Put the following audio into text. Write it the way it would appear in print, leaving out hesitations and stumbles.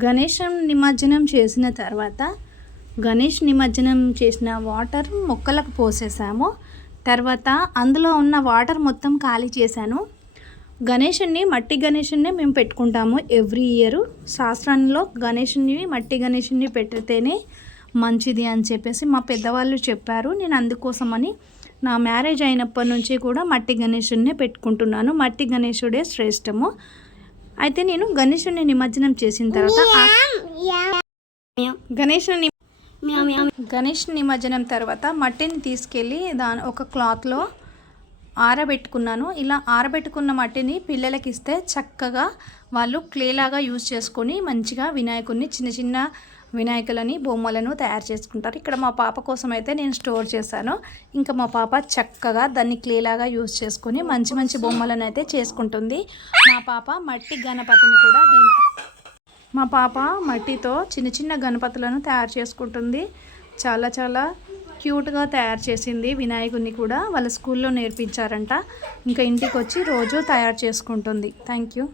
గణేశం నిమజ్జనం చేసిన తర్వాత గణేష్ నిమజ్జనం చేసిన వాటర్ మొక్కలకు పోసేసాము. తర్వాత అందులో ఉన్న వాటర్ మొత్తం ఖాళీ చేశాను. గణేషుని మట్టి గణేషుని మేము పెట్టుకుంటాము ఎవ్రీ ఇయర్. శాస్త్రంలో గణేషుని మట్టి గణేషుని పెట్టితేనే మంచిది అని చెప్పేసి మా పెద్దవాళ్ళు చెప్పారు. నేను అందుకోసమని నా మ్యారేజ్ అయినప్పటి నుంచి కూడా మట్టి గణేషుని పెట్టుకుంటున్నాను. మట్టి గణేశుడే శ్రేష్టము. అయితే నేను గణేశుని నిమజ్జనం చేసిన తర్వాత గణేష్ నిమజ్జనం తర్వాత మట్టిని తీసుకెళ్ళి ఒక క్లాత్లో ఆరబెట్టుకున్నాను. ఇలా ఆరబెట్టుకున్న మట్టిని పిల్లలకి ఇస్తే చక్కగా వాళ్ళు క్లేలాగా యూజ్ చేసుకొని మంచిగా వినాయకుడిని చిన్న చిన్న వినాయకులని బొమ్మలను తయారు చేసుకుంటారు. ఇక్కడ మా పాప కోసం అయితే నేను స్టోర్ చేశాను. ఇంకా మా పాప చక్కగా దాన్ని క్లేలాగా యూజ్ చేసుకొని మంచి మంచి బొమ్మలను అయితే చేసుకుంటుంది. మా పాప మట్టి గణపతిని కూడా మా పాప మట్టితో చిన్న చిన్న గణపతులను తయారు చేసుకుంటుంది. చాలా చాలా క్యూట్గా తయారు చేసింది. వినాయకుడిని కూడా వాళ్ళ స్కూల్లో నేర్పించారంట. ఇంకా ఇంటికి వచ్చి రోజు తయారు చేసుకుంటుంది. Thank you.